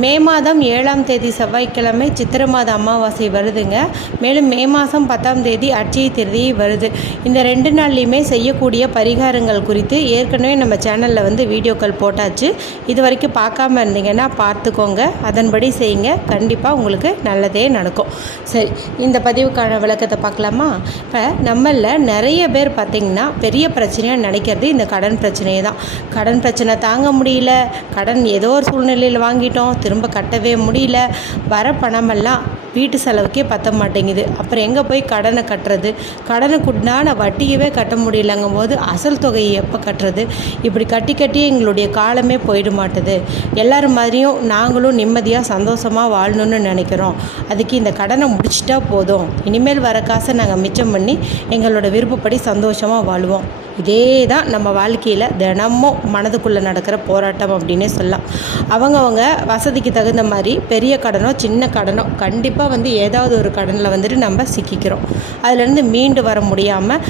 மே மாதம் ஏழாம் தேதி செவ்வாய்க்கிழமை சித்திரை மாத அமாவாசை வருதுங்க. மேலும் மே மாதம் பத்தாம் தேதி அட்சய திருதி வருது. இந்த ரெண்டு நாள்லையுமே செய்யக்கூடிய பரிகாரங்கள் குறித்து ஏற்கனவே நம்ம சேனலில் வந்து வீடியோக்கள் போட்டாச்சு. இது வரைக்கும் பார்க்காம இருந்தீங்கன்னா பார்த்துக்கோங்க. அதன்படி செய்யுங்க. கண்டிப்பாக உங்களுக்கு நல்லதே நடக்கும். சரி இந்த பதிவுக்கான விளக்கத்தை பார்க்கலாமா? இப்போ நம்மளில் நிறைய பேர் பார்த்திங்கன்னா பெரிய பிரச்சனையாக நினைக்கிறது இந்த கடன் பிரச்சனையை தான் கடன் பிரச்சனை தாங்க முடியல. கடன் ஏதோ ஒரு சூழ்நிலையில் வாங்கிட்டோம். திரும்ப கட்டவே முடியல. வர பணமெல்லாம் வீட்டு செலவுக்கே பத்த மாட்டேங்குது. அப்புறம் எங்கே போய் கடனை கட்டுறது? கடனுக்கு உண்டான வட்டியவே கட்ட முடியலங்கும் போது அசல் தொகையை எப்போ கட்டுறது? இப்படி கட்டி கட்டி எங்களுடைய காலமே போயிட மாட்டுது. எல்லார் மாதிரியும் நாங்களும் நிம்மதியாக சந்தோஷமாக வாழணும்னு நினைக்கிறோம். அதுக்கு இந்த கடனை முடிச்சிட்டா போதும். இனிமேல் வர காசை நாங்கள் மிச்சம் பண்ணி எங்களோட விருப்பப்படி சந்தோஷமாக வாழ்வோம். இதே தான் நம்ம வாழ்க்கையில் தினமும் மனதுக்குள்ளே நடக்கிற போராட்டம் அப்படின்னே சொல்லலாம். அவங்கவங்க வசதிக்கு தகுந்த மாதிரி பெரிய கடனோ சின்ன கடனோ கண்டிப்பாக வந்து ஏதாவது ஒரு கடனில் வந்துட்டு நம்ம சிக்கிக்கிறோம். அதுலேருந்து மீண்டு வர முடியாமல்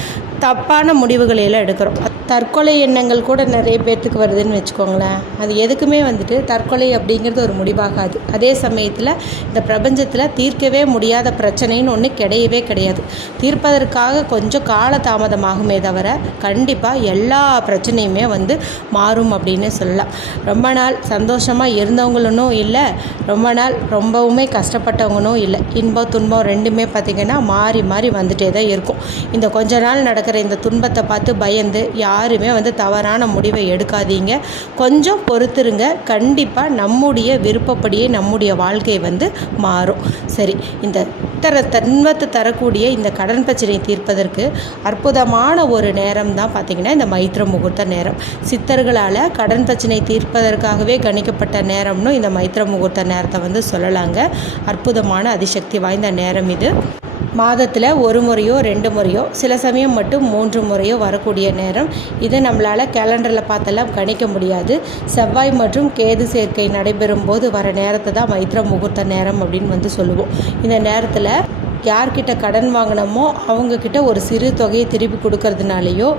தப்பான முடிவுகளை எல்லாம் எடுக்கிறோம். தற்கொலை எண்ணங்கள் கூட நிறைய பேர்த்துக்கு வருதுன்னு வச்சுக்கோங்களேன். அது எதுக்குமே வந்துட்டு தற்கொலை அப்படிங்கிறது ஒரு முடிவாகாது. அதே சமயத்தில் இந்த பிரபஞ்சத்தில் தீர்க்கவே முடியாத பிரச்சனைன்னு ஒன்று கிடையவே கிடையாது. தீர்ப்பதற்காக கொஞ்சம் கால தாமதமாகுமே தவிர கண்டிப்பாக எல்லா பிரச்சனையுமே வந்து மாறும் அப்படின்னு சொல்லலாம். ரொம்ப நாள் சந்தோஷமாக இருந்தவங்களும் இல்லை ரொம்ப நாள் ரொம்பவுமே கஷ்டப்பட்டவங்களும் இல்லை. இன்பம் துன்பம் ரெண்டுமே பார்த்திங்கன்னா மாறி மாறி வந்துட்டே தான் இருக்கும். இந்த கொஞ்ச நாள் நடக்கிற இந்த துன்பத்தை பார்த்து பயந்து யாருமே வந்து தவறான முடிவை எடுக்காதீங்க. கொஞ்சம் பொறுத்துருங்க. கண்டிப்பாக நம்முடைய விருப்பப்படியே நம்முடைய வாழ்க்கை வந்து மாறும். சரி இந்த தர தன்மத்தை தரக்கூடிய இந்த கடன் பிரச்சனையை தீர்ப்பதற்கு அற்புதமான ஒரு நேரம் தான் பார்த்திங்கன்னா இந்த மைத்திர முகூர்த்த நேரம். சித்தர்களால் கடன் பிரச்சனை தீர்ப்பதற்காகவே கணிக்கப்பட்ட நேரம்னு இந்த மைத்திர முகூர்த்த நேரத்தை வந்து சொல்லலாங்க. அற்புதமான அதிசக்தி வாய்ந்த நேரம் இது. மாதத்தில் ஒரு முறையோ ரெண்டு முறையோ சில சமயம் மட்டும் மூன்று முறையோ வரக்கூடிய நேரம். இதை நம்மளால் கேலண்டரில் பார்த்தெல்லாம் கணிக்க முடியாது. செவ்வாய் மற்றும் கேது சேர்க்கை நடைபெறும் போது வர நேரத்தை தான் மைத்திர முகூர்த்த நேரம் அப்படின்னு வந்து சொல்லுவோம். இந்த நேரத்தில் யார்கிட்ட கடன் வாங்கினோமோ அவங்கக்கிட்ட ஒரு சிறு தொகையை திருப்பி கொடுக்கறதுனாலையோ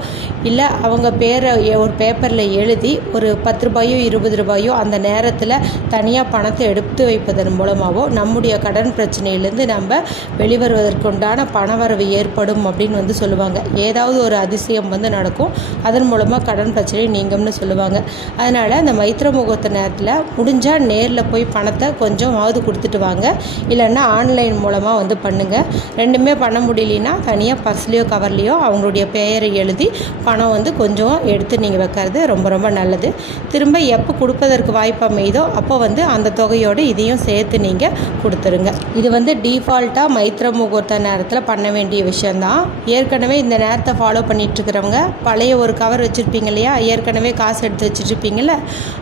இல்லை அவங்க பேரை ஒரு பேப்பரில் எழுதி ஒரு பத்து ரூபாயோ இருபது ரூபாயோ அந்த நேரத்தில் தனியாக பணத்தை எடுத்து வைப்பதன் மூலமாகவோ நம்முடைய கடன் பிரச்சனையிலேருந்து நம்ம வெளிவருவதற்குண்டான பணவரவு ஏற்படும் அப்படின்னு வந்து சொல்லுவாங்க. ஏதாவது ஒரு அதிசயம் வந்து நடக்கும் அதன் மூலமாக கடன் பிரச்சனை நீங்கும்னு சொல்லுவாங்க. அதனால் அந்த மைத்திர முகூர்த்த நேரத்தில் முடிஞ்சால் நேரில் போய் பணத்தை கொஞ்சமாவது கொடுத்துட்டு வாங்க. இல்லைன்னா ஆன்லைன் மூலமாக வந்து பண்ணுங்கள் ரெண்டுமே பண்ண முடியலனா தனியாக பர்ஸ்லேயோ கவர்லேயோ அவங்களுடைய பெயரை எழுதி பணம் வந்து கொஞ்சம் எடுத்து நீங்கள் வைக்கிறது ரொம்ப ரொம்ப நல்லது. திரும்ப எப்போ கொடுப்பதற்கு வாய்ப்பு அமைதோ அப்போ வந்து அந்த தொகையோடு இதையும் சேர்த்து நீங்கள் கொடுத்துருங்க. இது வந்து டிஃபால்ட்டாக மைத்திர முகூர்த்த நேரத்தில் பண்ண வேண்டிய விஷயந்தான் ஏற்கனவே இந்த நேரத்தை ஃபாலோ பண்ணிகிட்ருக்கிறவங்க பழைய ஒரு கவர் வச்சுருப்பீங்க இல்லையா? ஏற்கனவே காசு எடுத்து வச்சுருப்பீங்கள்ல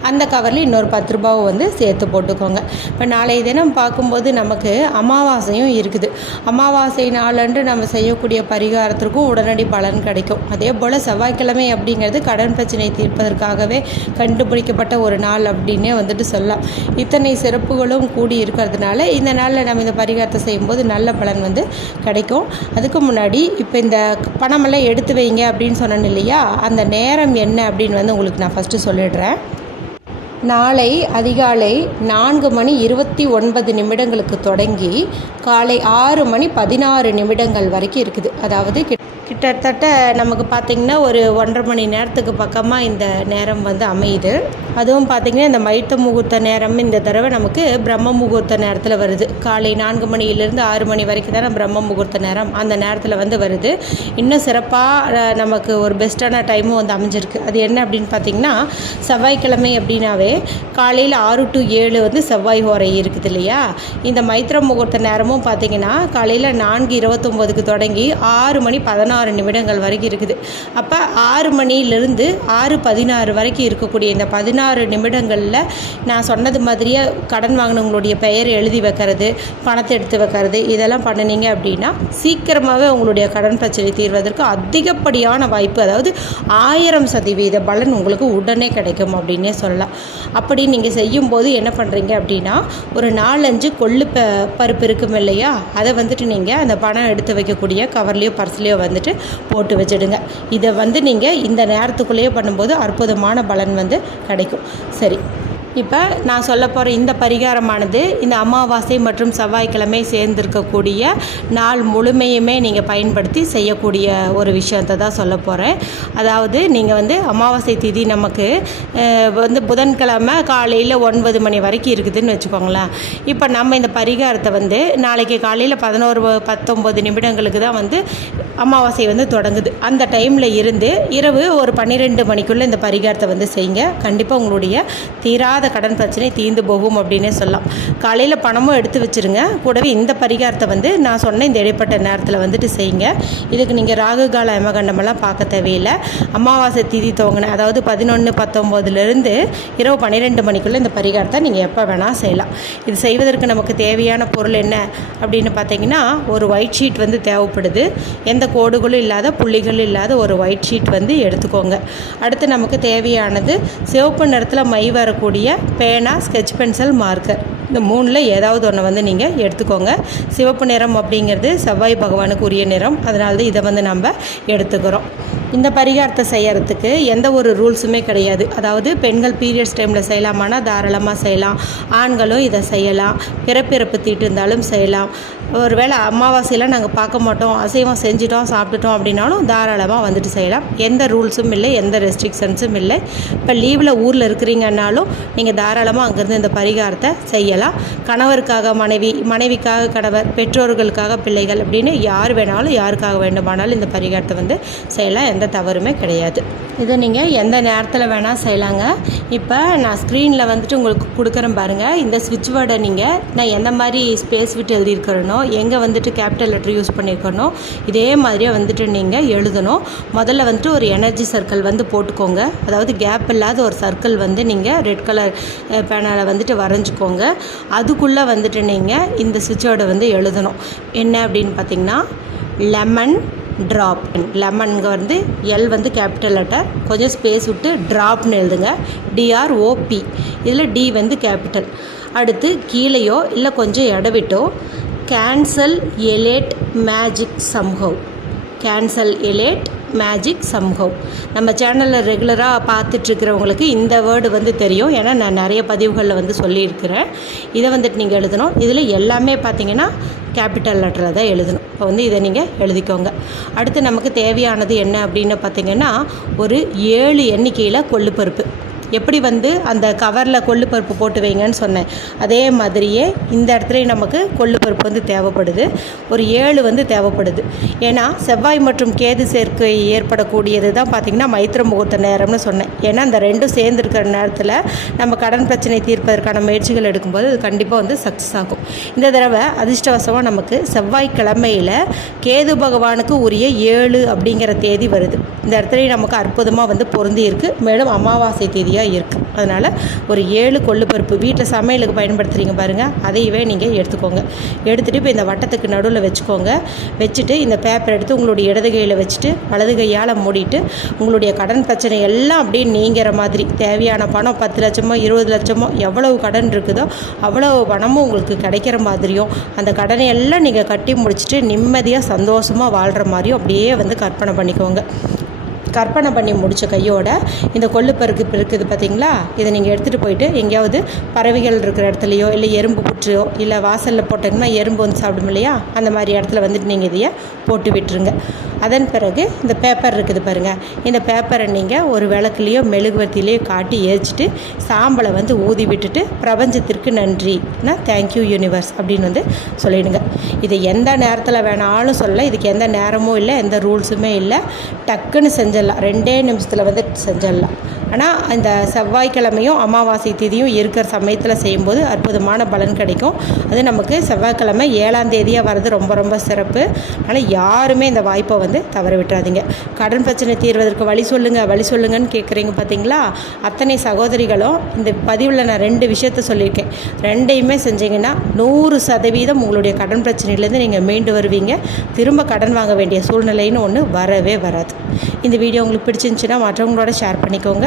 அந்த கவரில் இன்னொரு பத்து ரூபாவை வந்து சேர்த்து போட்டுக்கோங்க. இப்போ நாளைய தினம் பார்க்கும்போது நமக்கு அமாவாசையும் இருக்குது. அமாவாசை நாளன்று நம்ம செய்யக்கூடிய பரிகாரத்திற்கும் உடனடி பலன் கிடைக்கும். அதே போல் செவ்வாய்க்கிழமை அப்படிங்கிறது கடன் பிரச்சனை தீர்ப்பதற்காகவே கண்டுபிடிக்கப்பட்ட ஒரு நாள் அப்படின்னே வந்துட்டு சொல்லலாம். இத்தனை சிறப்புகளும் கூடி இருக்கிறதுனால இந்த நாளில் நம்ம இந்த பரிகாரத்தை செய்யும்போது நல்ல பலன் வந்து கிடைக்கும். அதுக்கு முன்னாடி இப்போ இந்த பணமெல்லாம் எடுத்து வைங்க அப்படின்னு சொன்னேன் இல்லையா? அந்த நேரம் என்ன அப்படின்னு வந்து உங்களுக்கு நான் ஃபஸ்ட்டு சொல்லிடுறேன். நாளை அதிகாலை நான்கு மணி இருபத்தி ஒன்பது நிமிடங்களுக்கு தொடங்கி காலை ஆறு மணி பதினாறு நிமிடங்கள் வரைக்கும் இருக்குது. அதாவது கிட்- கிட்டத்தட்ட நமக்கு பார்த்திங்கன்னா ஒரு ஒன்றரை மணி நேரத்துக்கு பக்கமாக இந்த நேரம் வந்து அமையுது. அதுவும் பார்த்திங்கன்னா இந்த மைத்த முகூர்த்த நேரம் இந்த தடவை நமக்கு பிரம்ம முகூர்த்த நேரத்தில் வருது. காலை நான்கு மணியிலிருந்து ஆறு மணி வரைக்கும் தானே பிரம்ம முகூர்த்த நேரம் அந்த நேரத்தில் வந்து வருது. இன்னும் சிறப்பாக நமக்கு ஒரு பெஸ்ட்டான டைமும் வந்து அமைஞ்சிருக்கு. அது என்ன அப்படின்னு பார்த்தீங்கன்னா செவ்வாய்க்கிழமை அப்படின்னாவே காலையில் ஆறு டு ஏழு வந்து செவ்வாய் ஹோரை இருக்குது இல்லையா? இந்த மைத்திர முகூர்த்த நேரமும் பார்த்தீங்கன்னா காலையில் நான்கு இருபத்தொம்போதுக்கு தொடங்கி ஆறு மணி பதினொன்று பதினாறு நிமிடங்கள் வரைக்கும் இருக்குது. அப்போ ஆறு மணியிலிருந்து ஆறு பதினாறு வரைக்கும் இருக்கக்கூடிய இந்த பதினாறு நிமிடங்களில் நான் சொன்னது மாதிரியே கடன் வாங்கினவங்களுடைய பெயர் எழுதி வைக்கிறது பணத்தை எடுத்து வைக்கிறது இதெல்லாம் பண்ணினீங்க அப்படின்னா சீக்கிரமாகவே உங்களுடைய கடன் பிரச்சனை தீர்வதற்கு அதிகப்படியான வாய்ப்பு அதாவது ஆயிரம் சதவீத பலன் உங்களுக்கு உடனே கிடைக்கும் அப்படின்னே சொல்லலாம். அப்படி நீங்கள் செய்யும்போது என்ன பண்ணுறீங்க அப்படின்னா ஒரு நாலஞ்சு கொள்ளு ப பருப்பு இருக்கும் இல்லையா அதை வந்துட்டு நீங்கள் அந்த பணம் எடுத்து வைக்கக்கூடிய கவர்லேயோ பர்ஸ்லேயோ வந்துட்டு போட்டு வச்சிடுங்க. இதை வந்து நீங்கள் இந்த நேரத்துக்குள்ளேயே பண்ணும்போது அற்புதமான பலன் வந்து கிடைக்கும். சரி. இப்போ நான் சொல்ல போகிற இந்த பரிகாரமானது இந்த அமாவாசை மற்றும் செவ்வாய்க்கிழமை சேர்ந்திருக்கக்கூடிய நாள் முழுமையுமே நீங்கள் பயன்படுத்தி செய்யக்கூடிய ஒரு விஷயத்தை தான் சொல்ல போகிறேன் அதாவது நீங்கள் வந்து அமாவாசை திதி நமக்கு வந்து புதன்கிழமை காலையில் ஒன்பது மணி வரைக்கும் இருக்குதுன்னு வச்சுக்கோங்களேன். இப்போ நம்ம இந்த பரிகாரத்தை வந்து நாளைக்கு காலையில் பதினோரு பத்தொம்பது நிமிடங்களுக்கு தான் வந்து அமாவாசை வந்து தொடங்குது. அந்த டைமில் இருந்து இரவு ஒரு பன்னிரெண்டு மணிக்குள்ளே இந்த பரிகாரத்தை வந்து செய்யுங்க. கண்டிப்பாக உங்களுடைய தீராத கடன் பிரச்சனை தீர்ந்து போகும் அப்படின்னே சொல்லலாம். காலையில் பணமும் எடுத்து வச்சுருங்க. கூடவே இந்த பரிகாரத்தை வந்து நான் சொன்ன இந்த இடைப்பட்ட நேரத்தில் வந்துட்டு செய்யுங்க. இதுக்கு நீங்கள் ராகு கால எமகண்டமெல்லாம் பார்க்க தேவையில்லை. அமாவாசை திதி துவங்கின அதாவது பதினொன்று பத்தொம்போதுலேருந்து இரவு பன்னிரெண்டு மணிக்குள்ளே இந்த பரிகாரத்தை நீங்கள் எப்போ வேணால் செய்யலாம். இது செய்வதற்கு நமக்கு தேவையான பொருள் என்ன அப்படின்னு பார்த்தீங்கன்னா ஒரு ஒயிட் ஷீட் வந்து தேவைப்படுது. எந்த கோடுகளும் இல்லாத புள்ளிகளும் இல்லாத ஒரு ஒயிட் ஷீட் வந்து எடுத்துக்கோங்க. அடுத்து நமக்கு தேவையானது சிவப்பு நிறத்தில் மை வரக்கூடிய பேனா ஸ்கெட்ச் பென்சில் மார்க்கர் இந்த மூணில் ஏதாவது ஒன்று வந்து நீங்கள் எடுத்துக்கோங்க. சிவப்பு நிறம் அப்படிங்கிறது செவ்வாய் பகவானுக்கு உரிய நிறம். அதனால தான் இதை வந்து நம்ம எடுத்துக்கிறோம். இந்த பரிகாரத்தை செய்யறதுக்கு எந்த ஒரு ரூல்ஸுமே கிடையாது. அதாவது பெண்கள் பீரியட்ஸ் டைமில் செய்யலாமானா தாராளமாக செய்யலாம். ஆண்களும் இதை செய்யலாம். பிறப்பிறப்பு தீட்டு இருந்தாலும் செய்யலாம். ஒருவேளை அமாவாசையெல்லாம் நாங்கள் பார்க்க மாட்டோம். அசைவம் செஞ்சிட்டோம் சாப்பிட்டுட்டோம் அப்படின்னாலும் தாராளமாக வந்துட்டு செய்யலாம். எந்த ரூல்ஸும் இல்லை எந்த ரெஸ்ட்ரிக்ஷன்ஸும் இல்லை. இப்போ லீவில் ஊரில் இருக்கிறீங்கன்னாலும் நீங்கள் தாராளமாக அங்கேருந்து இந்த பரிகாரத்தை செய்யலாம். கணவருக்காக மனைவி மனைவிக்காக கணவர் பெற்றோர்களுக்காக பிள்ளைகள் அப்படின்னு யார் வேணாலும் யாருக்காக வேண்டுமானாலும் இந்த பரிகாரத்தை வந்து செய்யலாம். எந்த எந்த தவறுமே கிடையாது. இதை நீங்கள் எந்த நேரத்தில் வேணால் செய்யலாங்க. இப்போ நான் ஸ்க்ரீனில் வந்துட்டு உங்களுக்கு கொடுக்குறேன் பாருங்கள் இந்த ஸ்விட்ச் வேர்டை நீங்கள் நான் எந்த மாதிரி ஸ்பேஸ் விட்டு எழுதியிருக்கிறனோ எங்கே வந்துட்டு கேபிட்டல் லெட்டர் யூஸ் பண்ணியிருக்கனோ இதே மாதிரியே வந்துட்டு நீங்கள் எழுதணும். முதல்ல வந்துட்டு ஒரு எனர்ஜி சர்க்கிள் வந்து போட்டுக்கோங்க. அதாவது கேப் இல்லாத ஒரு சர்க்கிள் வந்து நீங்கள் ரெட் கலர் பேனாவில் வந்துட்டு வரைஞ்சிக்கோங்க. அதுக்குள்ளே வந்துட்டு நீங்கள் இந்த ஸ்விட்ச் வேர்டை வந்து எழுதணும். என்ன அப்படின்னு பார்த்தீங்கன்னா லெமன் ட்ராப் லெமனுங்க வந்து எல் வந்து கேபிட்டல் லெட்டர் கொஞ்சம் ஸ்பேஸ் விட்டு ட்ராப்னு எழுதுங்க. டிஆர்ஓபி இதில் டி வந்து கேபிட்டல் அடுத்து கீழேயோ இல்லை கொஞ்சம் இடவிட்டோ cancel elate magic somehow cancel elate magic somehow நம்ம சேனலில் ரெகுலராக பார்த்துட்ருக்கிறவங்களுக்கு இந்த வேர்டு வந்து தெரியும். ஏன்னா நான் நிறைய பதிவுகளில் வந்து சொல்லியிருக்கிறேன். இதை வந்துட்டு நீங்கள் எழுதணும். இதில் எல்லாமே பார்த்தீங்கன்னா கேபிட்டல் லெட்டரில் தான் எழுதணும். இப்போ வந்து இதை நீங்கள் எழுதிக்கோங்க. அடுத்து நமக்கு தேவையானது என்ன அப்படின்னு பார்த்தீங்கன்னா ஒரு ஏழு எண்ணிக்கையில் கொள்ளுப்பருப்பு. எப்படி வந்து அந்த கவரில் கொள்ளு பருப்பு போட்டு வைங்கன்னு சொன்னேன். அதே மாதிரியே இந்த இடத்துலையும் நமக்கு கொள்ளு பருப்பு வந்து தேவைப்படுது. ஒரு ஏழு வந்து தேவைப்படுது. ஏன்னா செவ்வாய் மற்றும் கேது சேர்க்கை ஏற்படக்கூடியது தான் பார்த்திங்கன்னா மைத்திர முகூர்த்த நேரம்னு சொன்னேன். ஏன்னா அந்த ரெண்டும் சேர்ந்துருக்கிற நேரத்தில் நம்ம கடன் பிரச்சனை தீர்ப்பதற்கான முயற்சிகள் எடுக்கும்போது அது கண்டிப்பாக வந்து சக்ஸஸ் ஆகும். இந்த தடவை அதிர்ஷ்டவசமாக நமக்கு செவ்வாய்க்கிழமையில் கேது பகவானுக்கு உரிய ஏழு அப்படிங்கிற தேதி வருது. இந்த இடத்துலையும் நமக்கு அற்புதமாக வந்து பொருந்தி இருக்குது மேலும் அமாவாசை தேதியாக இருக்குது அதனால் ஒரு ஏழு கொள்ளு பருப்பு வீட்டில் சமையலுக்கு பயன்படுத்துகிறீங்க பாருங்கள் அதையவே நீங்கள் எடுத்துக்கோங்க. எடுத்துகிட்டு இப்போ இந்த வட்டத்துக்கு நடுவில் வச்சுக்கோங்க. வச்சுட்டு இந்த பேப்பர் எடுத்து உங்களுடைய இடது கையில் வச்சுட்டு வலது கையால் மூடிட்டு உங்களுடைய கடன் பிரச்சனை எல்லாம் அப்படியே நீங்கிற மாதிரி தேவையான பணம் பத்து லட்சமோ இருபது லட்சமோ எவ்வளவு கடன் இருக்குதோ அவ்வளவு பணமும் உங்களுக்கு கிடைக்கிற மாதிரியும் அந்த கடனை எல்லாம் நீங்கள் கட்டி முடிச்சுட்டு நிம்மதியாக சந்தோஷமாக வாழ்கிற மாதிரியும் அப்படியே வந்து கற்பனை பண்ணிக்கோங்க. கற்பனை பண்ணி முடித்த கையோட இந்த கொள்ளுப்பருக்கு இருக்குது பார்த்தீங்களா இதை நீங்கள் எடுத்துகிட்டு போயிட்டு எங்கேயாவது பறவைகள் இருக்கிற இடத்துலையோ இல்லை எறும்பு புற்றோ இல்லை வாசலில் போட்டிங்கன்னா எறும்பு வந்து சாப்பிடும் இல்லையா? அந்த மாதிரி இடத்துல வந்துட்டு நீங்கள் இதையை போட்டு விட்டுருங்க. அதன் பிறகு இந்த பேப்பர் இருக்குது பாருங்கள் இந்த பேப்பரை நீங்கள் ஒரு விளக்குலேயோ மெழுகுவர்த்திலேயோ காட்டி எரிச்சிட்டு சாம்பலை வந்து ஊதி விட்டுட்டு பிரபஞ்சத்திற்கு நன்றினா தேங்க்யூ யூனிவர்ஸ் அப்படின்னு வந்து சொல்லிடுங்க. இது எந்த நேரத்தில் வேணாலும் சொல்ல இதுக்கு எந்த நேரமும் இல்லை எந்த ரூல்ஸுமே இல்லை. டக்குன்னு செஞ்ச செஞ்சிடலாம். ரெண்டே நிமிஷத்தில் வந்து செஞ்சிடலாம். ஆனால் இந்த செவ்வாய்க்கிழமையும் அமாவாசை திதியும் இருக்கிற சமயத்தில் செய்யும்போது அற்புதமான பலன் கிடைக்கும். அது நமக்கு செவ்வாய்க்கிழமை ஏழாம் தேதியாக வர்றது ரொம்ப ரொம்ப சிறப்பு. அதனால் யாருமே இந்த வாய்ப்பை வந்து தவற விட்டுறாதீங்க. கடன் பிரச்சனை தீர்வதற்கு வழி சொல்லுங்கள் வழி சொல்லுங்கன்னு கேட்குறீங்க பார்த்தீங்களா அத்தனை சகோதரிகளும் இந்த பதிவில் நான் ரெண்டு விஷயத்த சொல்லியிருக்கேன். ரெண்டையுமே செஞ்சீங்கன்னா நூறு சதவீதம் உங்களுடைய கடன் பிரச்சனையிலேருந்து நீங்கள் மீண்டு வருவீங்க. திரும்ப கடன் வாங்க வேண்டிய சூழ்நிலைன்னு ஒன்று வரவே வராது. இந்த வீடியோ உங்களுக்கு பிடிச்சிருந்துச்சுன்னா மற்றவங்களோட ஷேர் பண்ணிக்கோங்க.